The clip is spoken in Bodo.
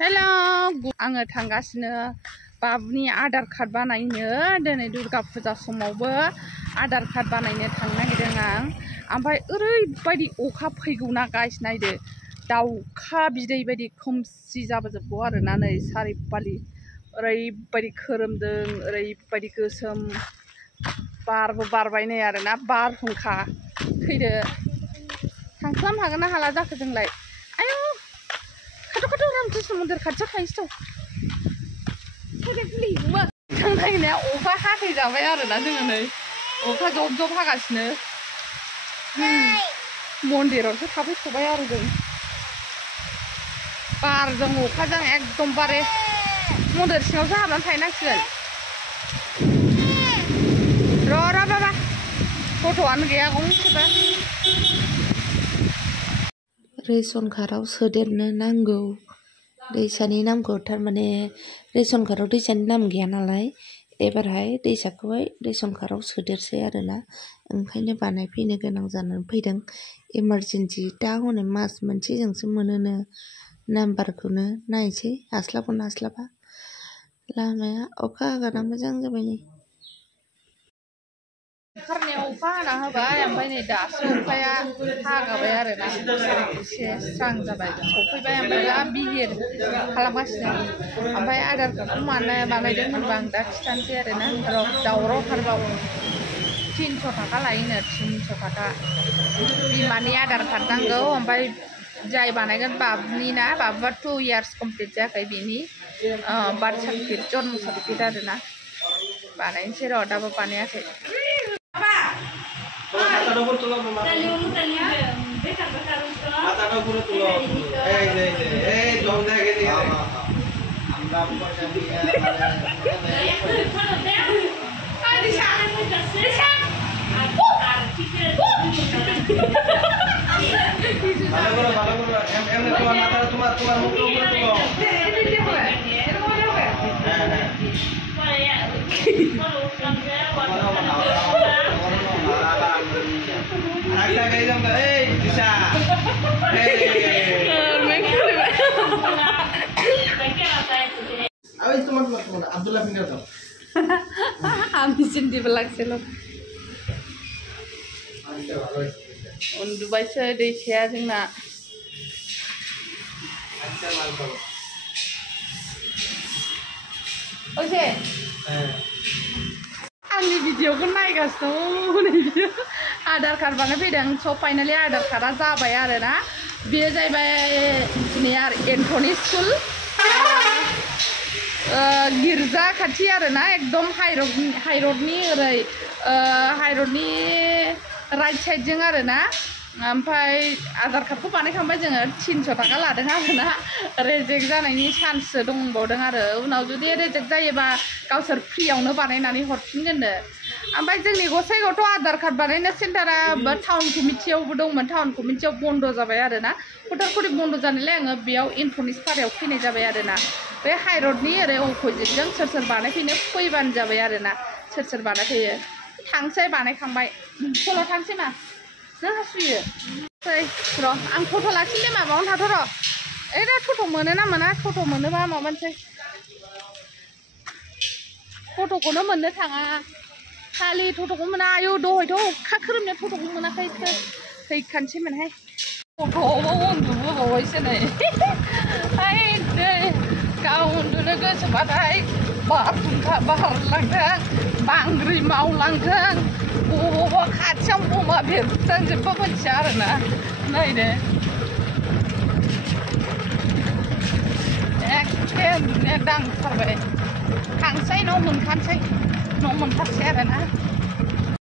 हेलो आङो थांगासिनो बाबुनि आधार कार्ड बानायनो दिनै दुर्गा फुजा समावबो आधार कार्ड बानायनो थांनो नागिरदों आं ओमफ्राय ओरैबायदि अखा फैगौना गाइस नायदो दाउखा बिदै बायदि खोमसि जाबोजोबगौ आरोना नै सारिपालि ओरैबायदि खोरोमदों ओरैबायदि गोसोम बारबो बारबाय नै आरोना बारहुंखा फैदो थांस्लाम हागोन ना हाला जाखो जोंलाय आयौ खाथ' रामकृष्ण मन्दिर खाथियाव थांसै जों नायनाया अखा हाथै जाबाय आरोना जोङो नै अखा जब जब हागासिनो मन्दिरावसो थाफैथ'बाय आरो जों बारजों अखाजों एकदमबारे मन्दिर सिङावसो हाबनानै थाहैनांसिगोन र' बाबा गथ'आनो गैया गंसेबो रेशन कार्डआव सोदेरनो नांगौ दैसानि नामखौ थारमाने रेशन कार्डआव दैसानि नाम गैया नालाय एबारहाय दैसाखौहाय रेशन कार्डआव सोदेरसै आरोना ओंखायनो बानायफैनो गोनां जानानै फैदों इमारजेन्सि दा हनै मास मोनसेजोंसो मोनोनो नाम्बारखौनो नायसै हास्लाबगोन हास्लाबा लामाया अखा हागाना मोजां जाबाय नै ओंखारनायाव अखा हाना होबाय ओमफ्राय नै दासो अखाया हागाबाय आरोना एसे स्रां जाबाय सफैबाय ओमफ्राय दा बिहिर खालामगासिनो ओमफ्राय आधार कार्डखौ बानायदों होनबा आं दा खिथानोसै आरोना र' दावरावथारबाव 300 थाखा लायोनो 300 थाखा बिमानि आधार कार्ड नांगौ ओमफ्राय जाय बानायगोन बाबुनि ना बाबुआ 2 इयार्स कमप्लिट जायाखै बिनि बार्थ सार्टिफिकेट जन्म सार्टिफिकेट आरोना बानायनोसै र' दाबो बानायाखै আমি চিন্তিব লাগছিল उन्दुबायसो दैसाया जोंना ओसे आंनि भिडिअखौ नायगासिनो आधार कार्ड बानायफैदों सब फाइनालि आधार कार्डआ जाबाय आरोना बेयो जाहैबाय नियार एन्थनी स्कुल गिर्जा खाथि आरोना एकदम हाइरडनि ओरै हाइरडनि राइट साइडजों आरोना ओमफ्राय आधार कार्डखौ बानायखांबाय जोङो 300 थाखा लादों आरोना रेजेक्ट जानायनि चान्ससो दंबावदों आरो उनाव जुदि रेजेक्ट जायोबा गावसोर फ्रियावनो बानायनानै हरफिनगोननो ओमफ्राय जोंनि गसाइगावथ' आधार कार्ड बानायनो सेन्टारा टाउन कमिटियावबो दंमोन टाउन कमिटियाव बन्द जाबाय आरोना फोथारखरि बन्द जानायलाय आङो बेयाव एन्थनी पारायाव फैनाय जाबाय आरोना बे हाइरडनि ओरै अपोजिटजों सोर बानायफैनो फैबानो जाबाय आरोना सोर बानायफैयो थांसै बानायखांबाय फलाव थांसै मा नों हासुयो र' आं टट' लाखिनो दे माबायावनो थाथ' र' ओइ दा टट' मोनो ना मोना टट' मोनोबा माबानोसै टट'खौनो मोननो थाङा खालि टट'खौ मोना आयौ दहायथ' अखा खोरोमनाया टट'खौ मोनाखै फैखानोसैमोनहाय टट'आवबो उन्दुबोबावबायसो नै गाव उन्दुनो गोसोबाथाय बारहुंखा बारलांथों बांग्रि मावलांथों बबावबा खाथियाव बमा बेरफ्रांजोबबा मिथिया आरोना नायदो एखे उन्दुनाया दांथारबाय थांसै न' मोनखानोसै न' मोनथारसै आरोना